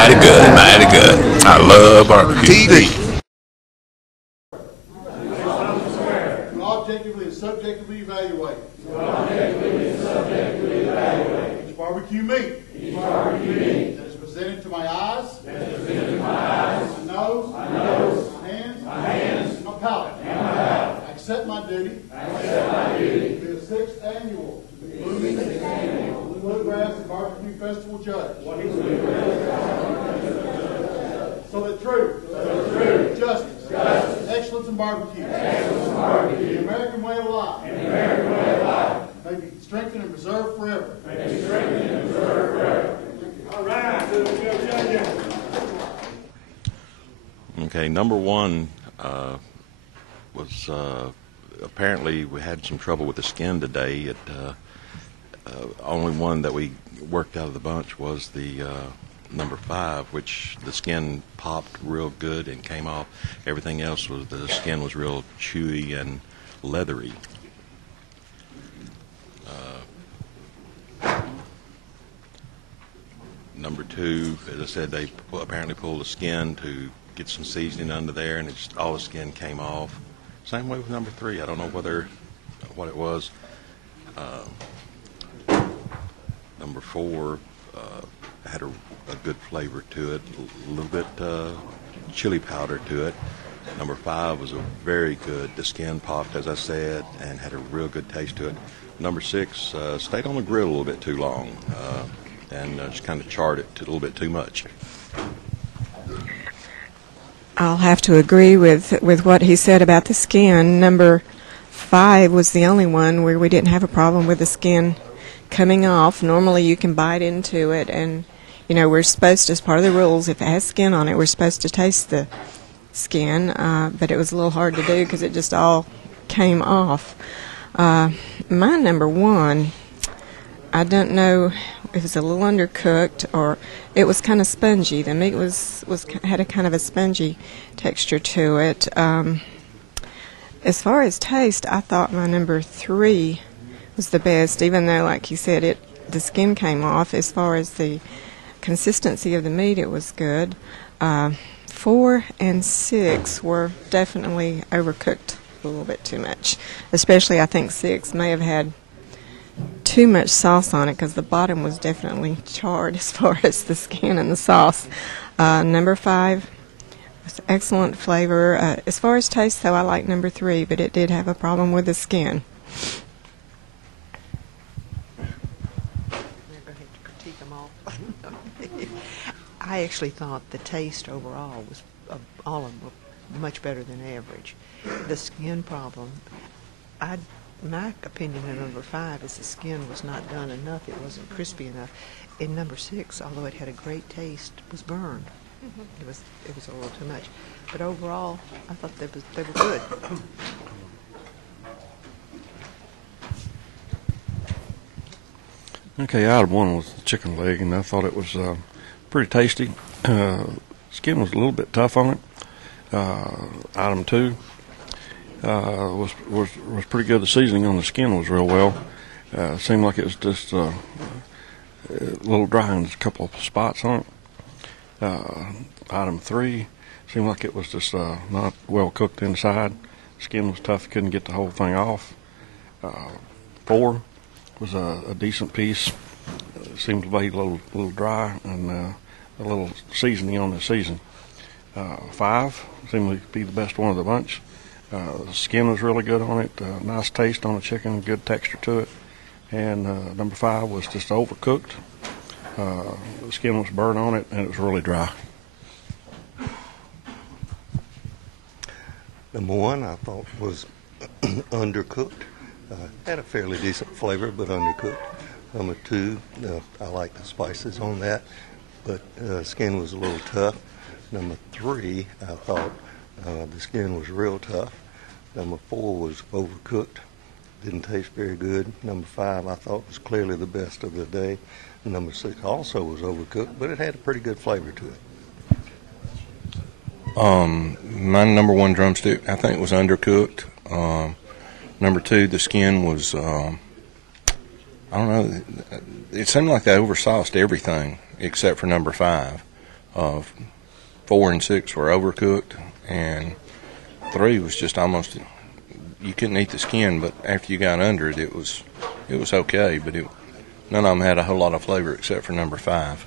mighty good, mighty good. I love barbecue. TV. To objectively and subjectively evaluate. Each barbecue meat. That is presented to my eyes. My nose. My hands. And my palate. I accept my duty. To be a sixth annual Bluegrass and Barbecue Festival judge. So that truth, justice, excellence in barbecue, the American way of life, may be strengthened and preserved forever. All right. Okay, number one was apparently we had some trouble with the skin today. It only one that we worked out of the bunch was the number 5, which the skin popped real good and came off. Everything else was the skin was real chewy and leathery. Number 2, as I said, they apparently pulled the skin to get some seasoning under there, and it's all the skin came off. Same way with number 3. I don't know what it was. Number 4 had a good flavor to it, a little bit chili powder to it. Number 5 was a very good. The skin popped, as I said, and had a real good taste to it. Number 6 stayed on the grill a little bit too long and just kind of charred it a little bit too much. I'll have to agree with what he said about the skin. Number 5 was the only one where we didn't have a problem with the skin coming off. Normally you can bite into it, and we're supposed to, as part of the rules, if it has skin on it, we're supposed to taste the skin, but it was a little hard to do because it just all came off. My number 1, I don't know if it was a little undercooked or it was kind of spongy. The meat had a kind of a spongy texture to it. As far as taste, I thought my number 3 was the best, even though, like you said, the skin came off. As far as the consistency of the meat, it was good. 4 and 6 were definitely overcooked a little bit too much. Especially, I think 6 may have had too much sauce on it because the bottom was definitely charred as far as the skin and the sauce. Number 5 was excellent flavor. As far as taste, though, I like number 3, but it did have a problem with the skin. I actually thought the taste overall was all of them were much better than average. The skin problem, my opinion of number 5 is the skin was not done enough. It wasn't crispy enough. In number 6, although it had a great taste, was burned. It was a little too much. But overall, I thought they were good. Okay, item 1 was the chicken leg, and I thought it was pretty tasty. Skin was a little bit tough on it. Item 2 was pretty good. The seasoning on the skin was real well. Seemed like it was just a little dry in a couple of spots on it. Item 3 seemed like it was just not well cooked inside. Skin was tough, couldn't get the whole thing off. 4 was a decent piece. Seemed to be a little dry and a little seasoning on the season. 5 seemed to be the best one of the bunch. The skin was really good on it. Nice taste on the chicken, good texture to it. And number 5 was just overcooked. The skin was burnt on it, and it was really dry. Number 1 I thought was undercooked. Had a fairly decent flavor, but undercooked. Number 2, I like the spices on that, but skin was a little tough. Number 3, I thought the skin was real tough. Number 4 was overcooked. Didn't taste very good. Number 5 I thought was clearly the best of the day. And number 6 also was overcooked, but it had a pretty good flavor to it. My number 1 drumstick, I think, was undercooked. Number 2, the skin was, I don't know, it seemed like they oversauced everything except for number 5. 4 and 6 were overcooked, and 3 was just almost, you couldn't eat the skin, but after you got under it, it was okay, but none of them had a whole lot of flavor except for number 5.